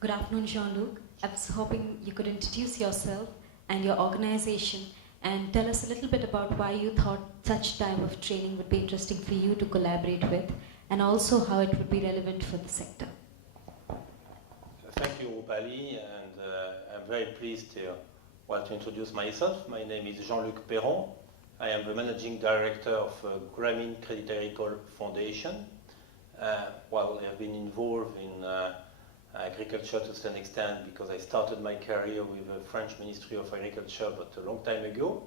Good afternoon, Jean-Luc. I was hoping you could introduce yourself and your organization and tell us a little bit about why you thought such type of training would be interesting for you to collaborate with, and also how it would be relevant for the sector. Thank you, Rupali, and I'm very pleased to introduce myself. My name is Jean-Luc Perron. I am the Managing Director of Grameen Crédit Agricole Foundation. I have been involved in agriculture to some extent because I started my career with the French Ministry of Agriculture but a long time ago.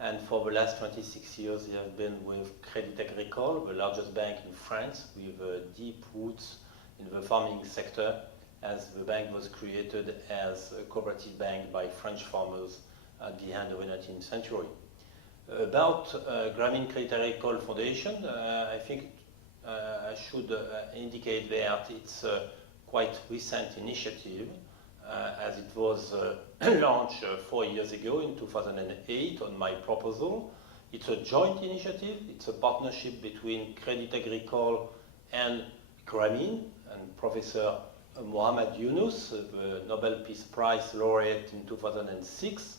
And for the last 26 years, I have been with Crédit Agricole, the largest bank in France, with deep roots in the farming sector, as the bank was created as a cooperative bank by French farmers at the end of the 19th century. About Grameen Crédit Agricole Foundation, I think I should indicate that it's a quite recent initiative, as it was launched 4 years ago in 2008 on my proposal. It's a joint initiative. It's a partnership between Crédit Agricole and Grameen, and Professor Mohamed Yunus, the Nobel Peace Prize laureate in 2006.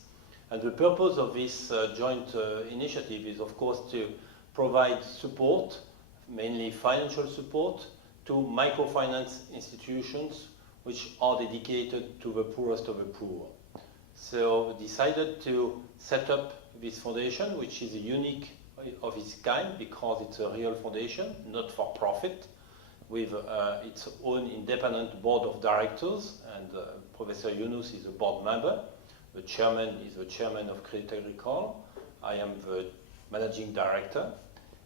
And the purpose of this joint initiative is, of course, to provide support, mainly financial support, to microfinance institutions which are dedicated to the poorest of the poor. So we decided to set up this foundation, which is unique of its kind because it's a real foundation, not for profit, with its own independent board of directors, and Professor Yunus is a board member. The chairman is the chairman of Crédit Agricole. I am the managing director.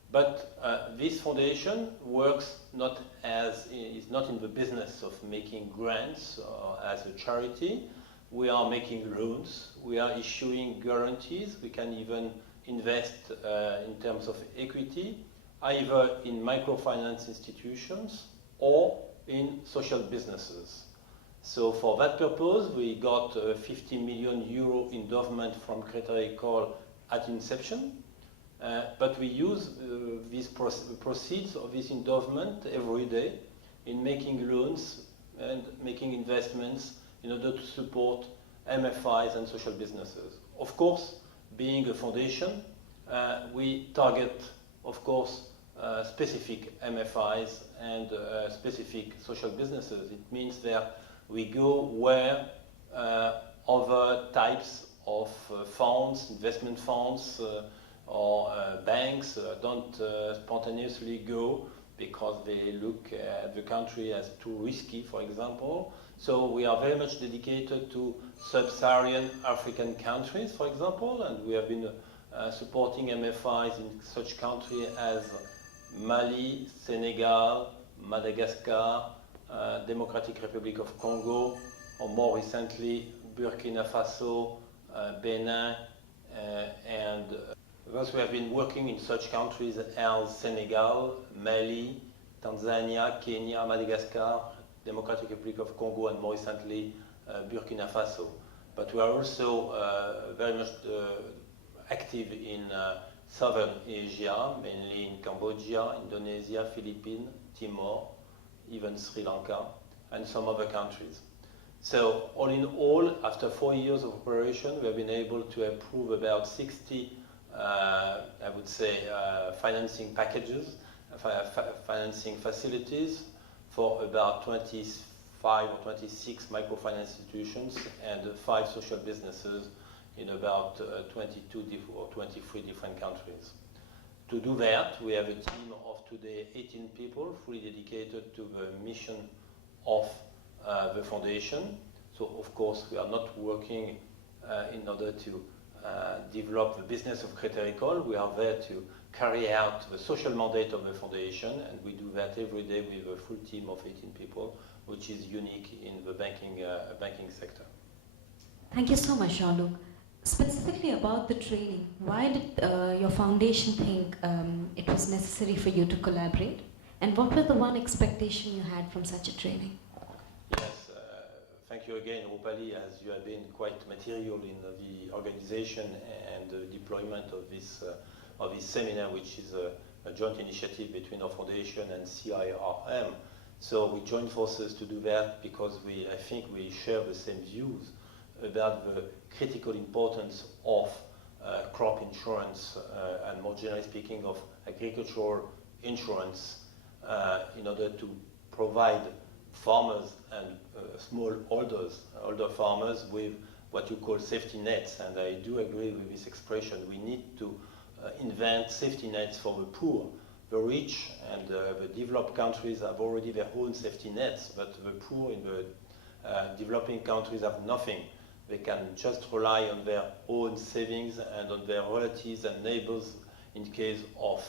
But this foundation works is not in the business of making grants as a charity. We are making loans. We are issuing guarantees. We can even invest in terms of equity, either in microfinance institutions or in social businesses. So for that purpose, we got 50 million euro endowment from Crédit Agricole at inception. But we use these proceeds of this endowment every day in making loans and making investments in order to support MFIs and social businesses. Of course, being a foundation, we target, of course, specific MFIs and specific social businesses. It means that we go where other types of funds, investment funds, or banks don't spontaneously go because they look at the country as too risky, for example. So we are very much dedicated to sub-Saharan African countries, for example, and we have been supporting MFIs in such countries as Mali, Senegal, Madagascar, Democratic Republic of Congo, or more recently Burkina Faso, Benin, and thus we have been working in such countries as Senegal, Mali, Tanzania, Kenya, Madagascar, Democratic Republic of Congo, and more recently Burkina Faso. But we are also very much active in Southern Asia, mainly in Cambodia, Indonesia, Philippines, Timor, even Sri Lanka, and some other countries. So all in all, after 4 years of operation, we have been able to approve about 60 I would say, financing packages, financing facilities for about 25 or 26 microfinance institutions and 5 social businesses in about 22 or 23 different countries. To do that, we have a team of today 18 people fully dedicated to the mission of the foundation. So, of course, we are not working in order to develop the business of Crédit Agricole. We are there to carry out the social mandate of the foundation, and we do that every day with a full team of 18 people, which is unique in the banking sector. Thank you so much, Jean-Luc. Specifically about the training, why did your foundation think it was necessary for you to collaborate? And what was the one expectation you had from such a training? Yes, thank you again, Rupali, as you have been quite material in the organization and the deployment of this seminar, which is a joint initiative between our foundation and CIRM. So we joined forces to do that because I think we share the same views about the critical importance of crop insurance and more generally speaking of agricultural insurance in order to provide farmers and older farmers with what you call safety nets. And I do agree with this expression. We need to invent safety nets for the poor. The rich and the developed countries have already their own safety nets, but the poor in the developing countries have nothing. They can just rely on their own savings and on their relatives and neighbors in case of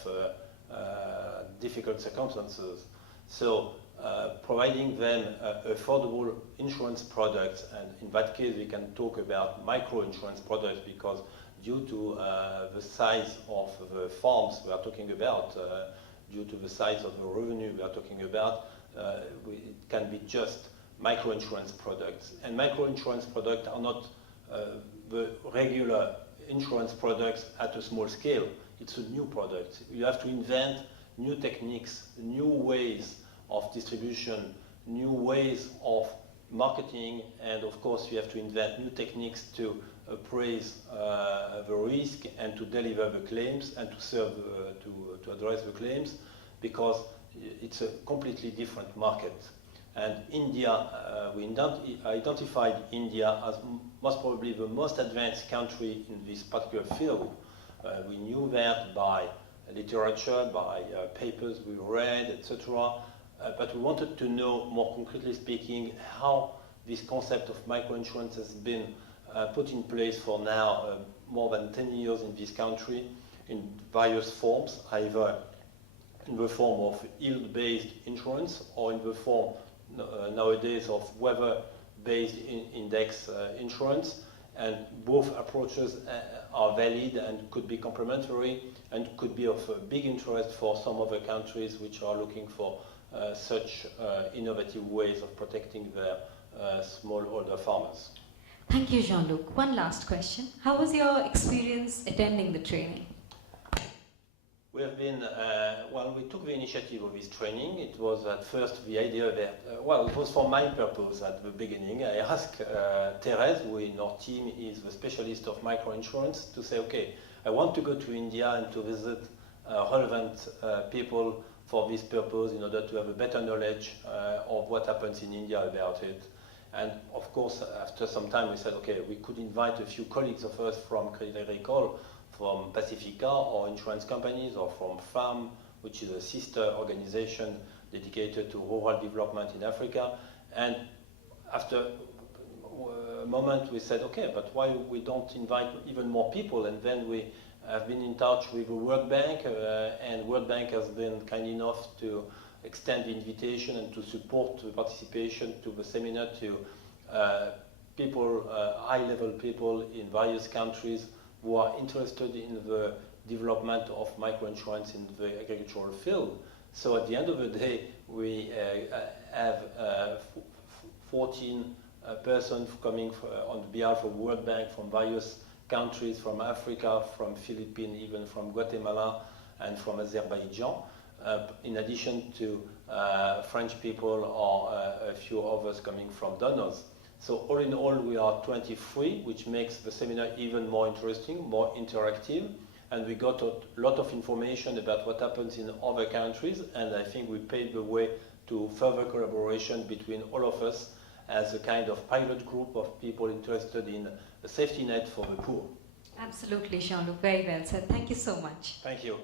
difficult circumstances. So providing them affordable insurance products, and in that case we can talk about micro-insurance products because due to the size of the farms we are talking about, due to the size of the revenue we are talking about, it can be just micro-insurance products. And micro-insurance products are not the regular insurance products at a small scale. It's a new product. You have to invent new techniques, new ways of distribution, new ways of marketing, and of course you have to invent new techniques to appraise the risk and to deliver the claims and to serve, to address the claims, because it's a completely different market. And India, we identified India as most probably the most advanced country in this particular field. We knew that by literature, by papers we read, etc. But we wanted to know, more concretely speaking, how this concept of microinsurance has been put in place for now more than 10 years in this country in various forms, either in the form of yield-based insurance or in the form nowadays of weather-based index insurance. And both approaches are valid and could be complementary and could be of big interest for some other countries which are looking for such innovative ways of protecting their smallholder farmers. Thank you, Jean-Luc. One last question. How was your experience attending the training? We have been, well, we took the initiative of this training. It was at first the idea that, well, it was for my purpose at the beginning. I asked Thérèse, who in our team is the specialist of microinsurance, to say, okay, I want to go to India and to visit relevant people for this purpose in order to have a better knowledge of what happens in India about it. And of course, after some time, we said, okay, we could invite a few colleagues of us from Crédit Agricole, from Pacifica or insurance companies, or from FARM, which is a sister organization dedicated to rural development in Africa. And after a moment, we said, okay, but why we don't invite even more people? And then we have been in touch with the World Bank, and World Bank has been kind enough to extend the invitation and to support the participation to the seminar to people, high-level people in various countries who are interested in the development of microinsurance in the agricultural field. So at the end of the day, we have 14 persons coming on behalf of World Bank from various countries, from Africa, from Philippines, even from Guatemala, and from Azerbaijan, in addition to French people or a few others coming from donors. So all in all, we are 23, which makes the seminar even more interesting, more interactive, and we got a lot of information about what happens in other countries, and I think we paved the way to further collaboration between all of us as a kind of pilot group of people interested in a safety net for the poor. Absolutely, Jean-Luc. Very well said. Thank you so much. Thank you.